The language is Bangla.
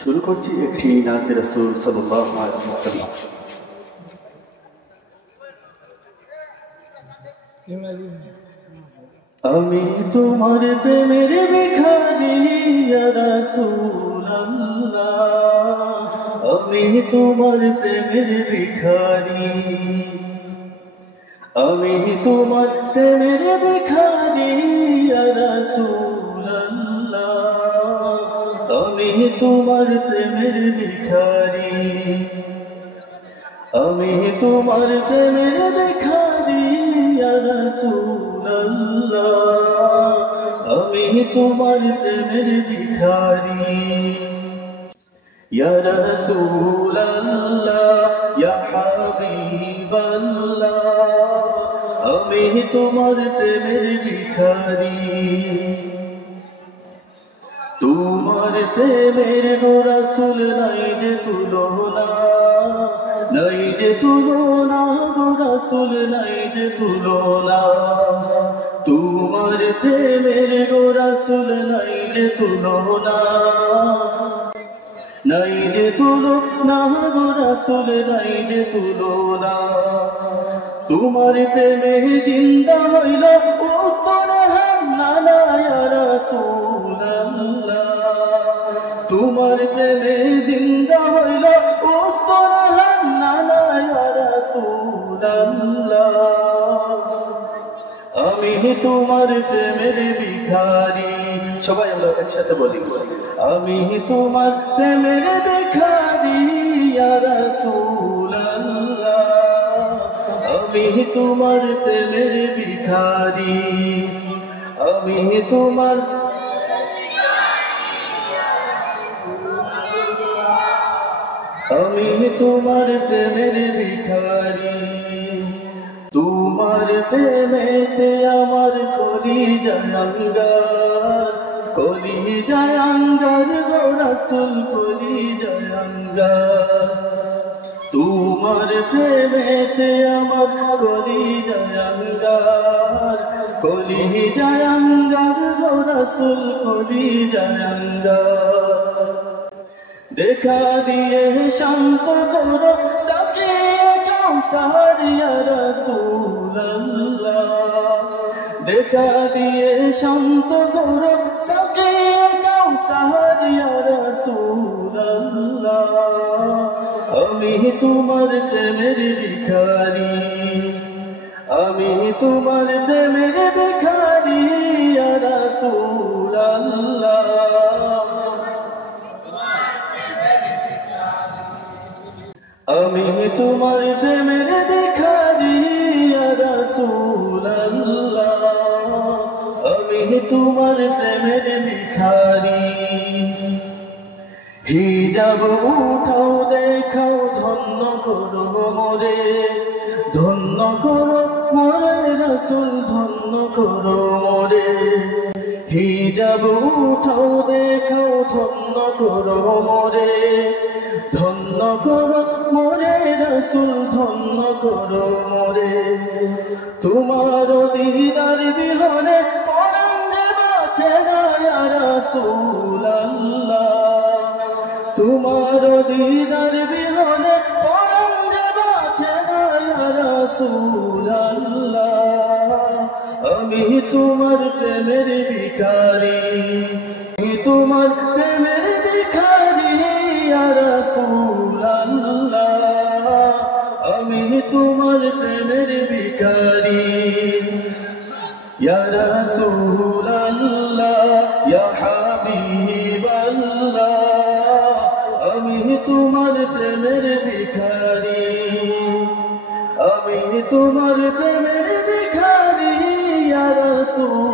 শুরু করছি একটি নাতে রাসূল সাল্লাল্লাহু আলাইহি ওয়াসাল্লাম। আমি তোমার প্রেমের ভিখারি ইয়া রাসূলুল্লাহ, আমি তোমার প্রেমের ভিখারি, আমি তোমার প্রেমের ভিখারি ইয়া রাসূলুল্লাহ, আমি তোমার প্রেমের ভিখারি, আমি তোমার প্রেমের ভিখারি ইয়া রাসূলুল্লাহ, আমি তোমার প্রেমের ভিখারি। ইয়া রাসূলুল্লাহ ইয়া হাবিবাল্লাহ, আমি তোমার প্রেমের ভিখারি, তোমার প্রেমের গো রাসূল নাই যে তুলনা, নাই যে তুলনা গো রাসূল নাই যে তুলনা, তোমার প্রেমের গো রাসূল নাই যে তুলনা, নাই যে তুলনা গো রাসূল নাই যে তুলনা, তোমার প্রেমে জিন্দা হইল ওস্তর হান্নানা ইয়া রাসূলুল্লাহ, তোমার প্রেমে জিন্দা হইল ওস্তর হান্নানা ইয়া রাসূলুল্লাহ, আমি তোমার প্রেমের ভিখারি। সবাই আমরা একসাথে বলি, আমি তোমার প্রেমের ভিখারি ইয়া রাসূলুল্লাহ, আমি তোমার প্রেমের ভিখারি, আমি তোমার আমি তোমার প্রেমের ভিখারি, তোমার প্রেমেতে আমার কলিজায় আঙ্গার, কলিজায় আঙ্গার গো রাসূল কলিজায় আঙ্গার, তোমার প্রেমেতে আমার কলিজায় আঙ্গার, কলিজায় আঙ্গার গো রাসূল কলিজায় আঙ্গার, দেখা দিয়ে শান্ত করো সাকিয়ে কাউসার ইয়া রাসূলুল্লাহ, দেখা দিয়ে শান্ত করো সাকিয়ে কাউসার ইয়া রাসূলুল্লাহ, আমি তোমার প্রেমের ভিখারি, আমি তোমার প্রেমের ভিখারি ইয়া রাসূলুল্লাহ, আমি তোমার প্রেমের ভিখারি ইয়া রাসূলুল্লাহ, আমি তোমার প্রেমের ভিখারি, হিজাব উঠাও দেখাও ধন্য করো মোরে, ধন্য করো মোরে রাসূল ধন্য করো মোরে, হিজাব উঠাও দেখাও ধন্য করো মোরে, ধন্য করো মোরে রাসূল ধন্য করো মোরে, তোমার দিদার বিহনে পরাণ যে বাঁচে না ইয়া রাসূলুল্লাহ, তোমার দিদার বিহনে পরাণ যে বাঁচে না ইয়া রাসূলুল্লাহ, আমি তোমার প্রেমের ভিখারি, আমি তোমার প্রেমের ভিখারি ইয়া রাসূলুল্লাহ, আমি তোমার প্রেমের ভিখারি, ইয়া রাসূলুল্লাহ ইয়া হাবিবাল্লাহ, আমি তোমার প্রেমের ভিখারি, আমি তোমার প্রেমের ভিখারি ইয়া রাসূল।